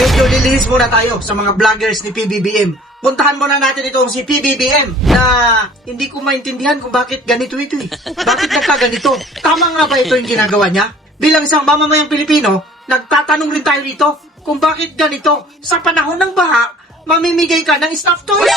medyo lilihis muna tayo sa mga vloggers ni PBBM. Puntahan muna natin itong si PBBM na hindi ko maintindihan kung bakit ganito ito eh. Bakit nagkaganito? Tama nga ba ito yung ginagawa niya? Bilang isang mamamayang Pilipino, nagtatanong rin tayo dito kung bakit ganito. Sa panahon ng baha, mamimigay ka ng stuffed toys?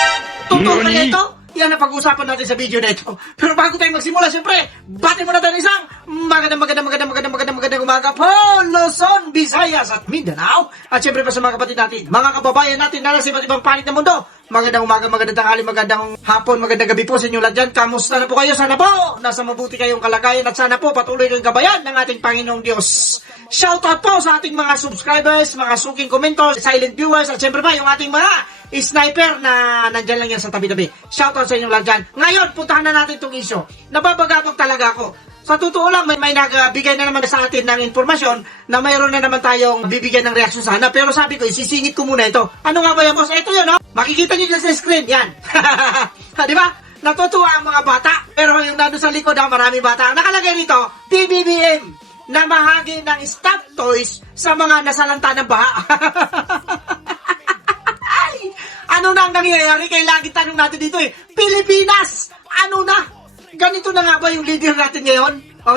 Totoo ba ito? Yan ang pag-uusapan natin sa video na ito. Pero bago tayo magsimula, siyempre, bati muna tayo isang magandang umaga po, Luzon, Visayas at Mindanao. At siyempre pa sa mga kapatid natin, mga kababayan natin na nasa iba't ibang panig ng mundo. Magandang umaga, magandang tanghali, magandang hapon, magandang gabi po sa inyo lahat dyan. Kamusta na po kayo? Sana po, nasa mabuti kayong kalagayan at sana po patuloy kayong gabayan ng ating Panginoong Diyos. Shoutout po sa ating mga subscribers, mga suking commentors, silent viewers, at siyempre pa yung ating mga sniper na nandyan lang yan sa tabi-tabi. Shoutout sa inyong lahat dyan. Ngayon, puntahan na natin itong issue. Nababagabag talaga ako. Sa totoo lang, may nagbigay na naman sa atin ng informasyon na mayroon na naman tayong bibigyan ng reaksyon sana. Pero sabi ko, isisingit ko muna ito. Ano nga ba yan, boss? Ito yun, no? Makikita nyo dyan sa screen. Yan. Di ba? Natutuwa ang mga bata. Pero yung nandun sa likod, maraming bata. Ang nakalagay nito, PBBM na mahagi ng stuffed toys sa mga nasalanta ng baha. Ano na ang nangyayari? Kaya lagi tanong natin dito eh, Pilipinas! Ano na? Ganito na nga ba yung leader natin ngayon?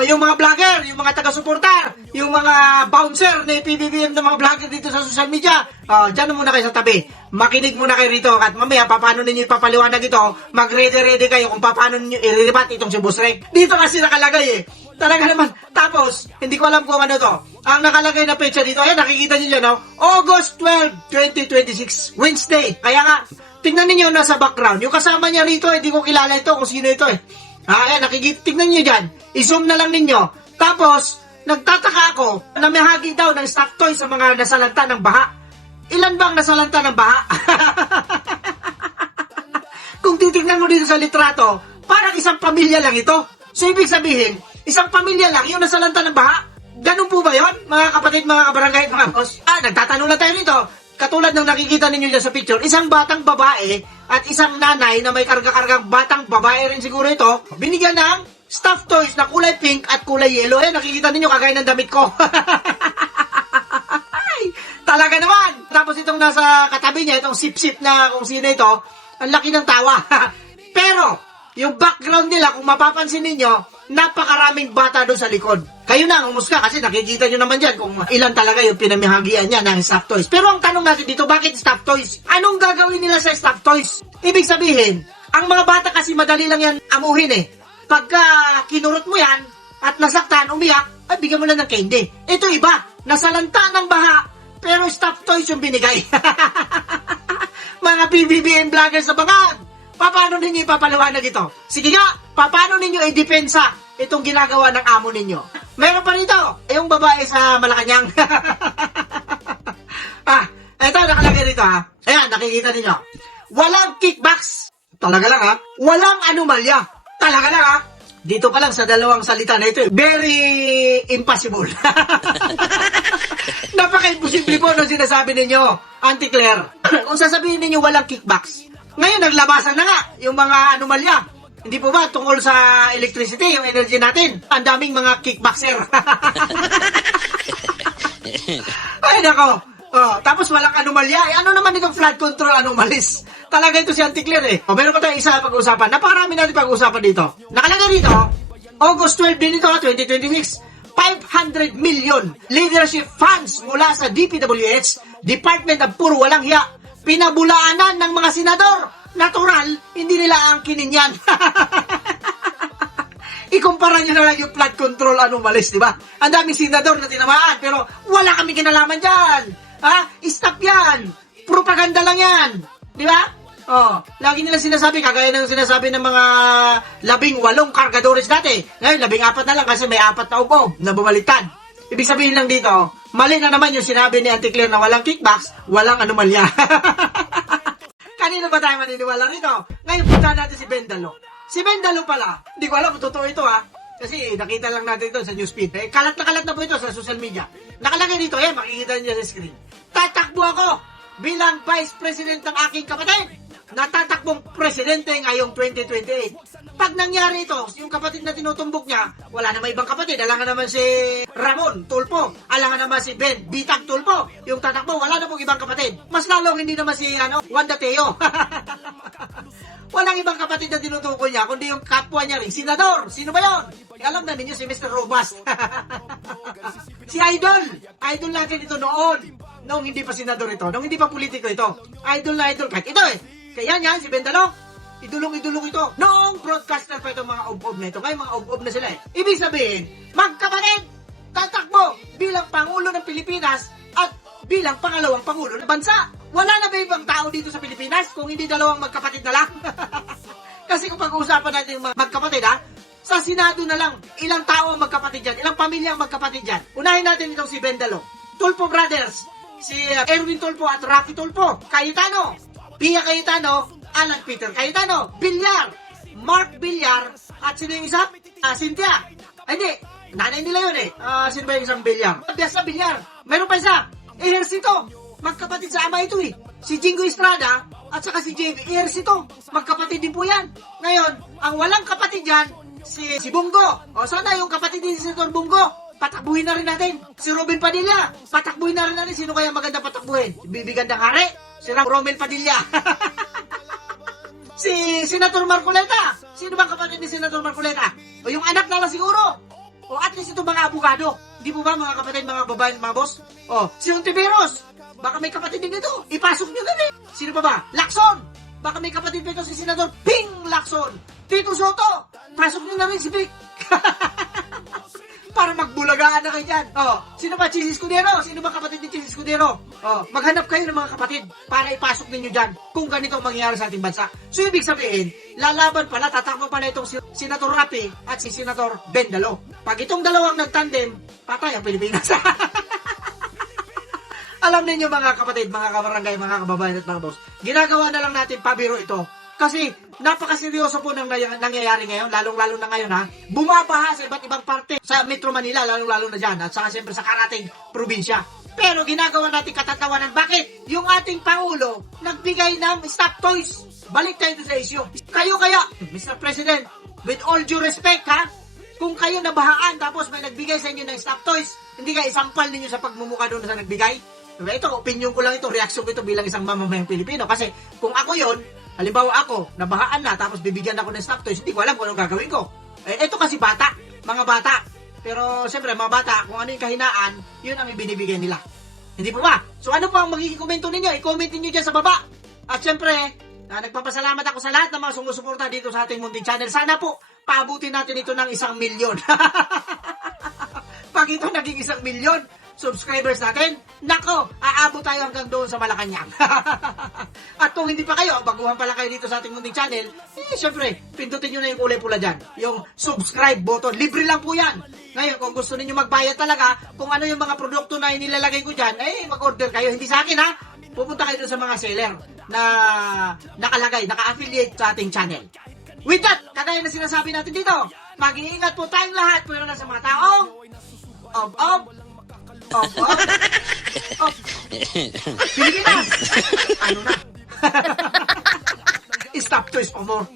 Yung mga vlogger, yung mga taga-suportar, yung mga bouncer na PBBM ng mga vlogger dito sa social media, dyan muna kayo sa tabi. Makinig muna kayo rito at mamaya paano ninyo ipapaliwanag ito, mag-ready kayo kung paano ninyo i-rebat itong si Boss Rek. Dito kasi nakalagay eh. Talaga naman. Tapos, hindi ko alam kung ano to. Ang nakalagay na petsa dito, ayan, nakikita nyo dyan, no? August 12, 2026, Wednesday. Kaya nga, tingnan niyo nasa background. Yung kasama niya rito, hindi ko kilala ito kung sino ito eh. Ayan, tingnan niyo dyan. I-zoom na lang ninyo. Tapos, nagtataka ako na may hagi daw ng stuffed toy sa mga nasalanta ng baha. Ilan bang nasalanta ng baha? Kung titignan mo dito sa litrato, parang isang pamilya lang ito. So, ibig sabihin, isang pamilya lang yung nasalanta ng baha. Ganun po ba yon, mga kapatid, mga kabarangay, mga boss? Nagtatanong na tayo nito. Katulad ng nakikita ninyo dyan sa picture, isang batang babae at isang nanay na may karga-kargang batang babae rin siguro ito, binigyan ng stuffed toys na kulay pink at kulay yellow. Nakikita ninyo kagaya ng damit ko. Talaga naman! Tapos itong nasa katabi niya, itong sip-sip na kung sino ito, ang laki ng tawa. Pero, yung background nila, kung mapapansin ninyo, napakaraming bata doon sa likod. Kayo na ang umusga kasi nakikita nyo naman dyan kung ilan talaga yung pinamihagian niya ng stuffed toys. Pero ang tanong natin dito, bakit stuffed toys? Anong gagawin nila sa stuffed toys? Ibig sabihin, ang mga bata kasi madali lang yan amuhin eh. Pagka kinurot mo yan at nasaktan, umiyak, ay bigyan mo lang ng candy. Ito iba, nasalanta ng baha, pero stuffed toys yung binigay. Mga PBBM vloggers sa bangag, paano ninyo ipapaliwanag ito? Sige nga, paano ninyo i-depensa itong ginagawa ng amo ninyo? Meron pa rito, yung babae sa Malacanang. Ito, nakalagay rito ha. Ayan, nakikita ninyo. Walang kickbacks. Talaga lang ha. Walang anomalya. Talaga lang ha. Dito pa lang sa dalawang salita na ito, very impossible. Napaka-imposible po nung sinasabi ninyo, Auntie Claire. Kung sasabihin ninyo walang kickbacks, ngayon naglabasan na nga yung mga anomalya. Hindi po ba tungkol sa electricity, yung energy natin? Ang daming mga kickbackser. Ay nako. Tapos walang anomalya. Ano naman itong flood control anomalies? Talaga ito si Auntie Claire eh. Meron pa tayong isa pag-uusapan. Napakarami natin pag-uusapan dito. Nakalagay dito, August 12 din ito, 2026. 500 million leadership funds mula sa DPWH, Department of Puro Walang Hiya. Pinabulaanan ng mga senador. Natural, hindi nila angkinin yan. Ikumpara nyo na lang yung flood control anomalies, di ba? Ang daming senador na tinamaan, pero wala kaming kinalaman dyan. Stop yan. Propaganda lang yan. Di ba? Lagi nila sinasabi, kagaya ng sinasabi ng mga 18 kargadores dati. Ngayon, 14 na lang kasi may 4 na upo na bumaliktad. Ibig sabihin lang dito, mali na naman yung sinabi ni Auntie Claire na walang kickbacks, walang anomalya. Kanino ba tayo maniniwala rito? Ngayon, punta natin si Bendalo. Si Bendalo pala, hindi ko alam kung totoo ito kasi nakita lang natin ito sa newsfeed. Kalat na po ito sa social media. Nakalagay dito, makikita niyo sa screen. Tatakbo ako bilang Vice President ng aking kapatid. natatakbong presidente ngayong 2028. Pag nangyari ito, yung kapatid na tinutumbok niya, wala naman ibang kapatid. Alangan naman si Ramon Tulfo. Alangan naman si Ben Bitag Tulfo. Yung tatakbo, wala na pong ibang kapatid. Mas lalong hindi naman si Wanda Teo. Walang ibang kapatid na tinutukoy niya, kundi yung kapwa niya rin, senador. Sino ba yun? Alam na ninyo si Mr. Robust. Si Idol. Idol natin ito noon. Noong hindi pa senador ito. Noong hindi pa politiko ito. Idol na idol. Kahit ito Kaya yan, si Bendalo. Idulong-idulong ito. Noong broadcaster pa itong mga ob-ob na ito. Ngayon mga ob-ob na sila Ibig sabihin, magkapatid, tatakbo bilang Pangulo ng Pilipinas at bilang pangalawang Pangulo ng bansa. Wala na ba ibang tao dito sa Pilipinas kung hindi dalawang magkapatid na lang? Kasi kung pag-uusapan natin yung mga magkapatid sa Senado na lang, ilang tao ang magkapatid dyan, ilang pamilya ang magkapatid dyan. Unahin natin itong si Bendalo, Tulfo Brothers, si Erwin Tulfo at Rocky Tulfo, Cayetano, Pia Cayetano, Alan Peter Cayetano, Villar, Mark Villar, at sino yung isa? Cynthia. Hindi, nanay nila yun sino ba yung isang Villar? Biasa Villar. Meron pa isa, Ejercito. Magkapatid sa ama ito Si Jingo Estrada at saka si JV Ejercito. Magkapatid din po yan. Ngayon, ang walang kapatid dyan, si Bungo. Sana yung kapatid din si Senator Bungo. Patakbuhin na rin natin. Si Robin Padilla. Patakbuhin na rin natin. Sino kaya maganda patakbuhin? Si Bibi Gandang Hari? Si Romel Padilla. Si Senator Marcoleta. Sino bang kapatid ni Senator Marcoleta? O yung anak na lang siguro. O at least itong mga abogado. Hindi po ba mga kapatid, mga babae, mga boss? O, si Ontiveros. Baka may kapatid din dito. Ipasok nyo na rin. Sino pa ba? Lacson. Baka may kapatid dito si Senador Ping Lacson. Tito Soto. Pasok nyo na rin si Vic. Para magbulagaan na kayo dyan. Sino ba? Chis Escudero. Sino ba kapatid ni Chis Escudero? Maghanap kayo ng mga kapatid para ipasok ninyo dyan kung ganito ang mangyayari sa ating bansa. So, ibig sabihin, lalaban pala, tatakbo pala itong si Senator Rapi at si Senator Bendalo. Pag itong dalawang nagtandem, patay ang Pilipinas. Alam ninyo mga kapatid, mga kabarangay, mga kababayan at mga boss, ginagawa na lang natin pabiro ito. Kasi napakaseryoso po ng nangyayari ngayon, lalong-lalo na ngayon bumabaha sa iba't ibang parte sa Metro Manila, lalong-lalo na dyan, at saka siyempre sa karating probinsya. Pero ginagawa natin katatawanan, bakit? Yung ating Pangulo nagbigay ng stop toys. Balik tayo sa issue. Kayo kaya, Mr. President, with all due respect kung kayo nabahaan tapos may nagbigay sa inyo ng stop toys, hindi ka isampal ninyo sa pagmumukha doon sa nagbigay? Diba? Ito, opinion ko lang ito, reaction ko ito bilang isang mamamayang Pilipino. Kasi kung ako yon, halimbawa ako, nabahaan na, tapos bibigyan ako ng stop toys, hindi ko alam kung anong gagawin ko. Ito kasi bata, mga bata. Pero siyempre, mga bata, kung ano yung kahinaan, yun ang ibinibigay nila. Hindi po ba? So ano po ang magiging komento ninyo? I-comment ninyo dyan sa baba. At siyempre, nagpapasalamat ako sa lahat ng mga sumusuporta dito sa ating munting channel. Sana po, paabutin natin ito ng 1 milyon. Pag ito naging 1 milyon, subscribers natin, nako, aabot tayo hanggang doon sa Malacanang. At kung hindi pa kayo, baguhan pala kayo dito sa ating munting channel, syempre, pindutin nyo na yung kulay pula dyan. Yung subscribe button, libre lang po yan. Ngayon, kung gusto niyo magbayad talaga, kung ano yung mga produkto na inilalagay ko dyan, mag-order kayo. Hindi sa akin pupunta kayo doon sa mga seller na nakalagay, naka-affiliate sa ating channel. With that, kagaya na sinasabi natin dito, mag-iingat po tayong lahat, pero na sa mga taong Pilipinas! Ano na? Stop toys for more.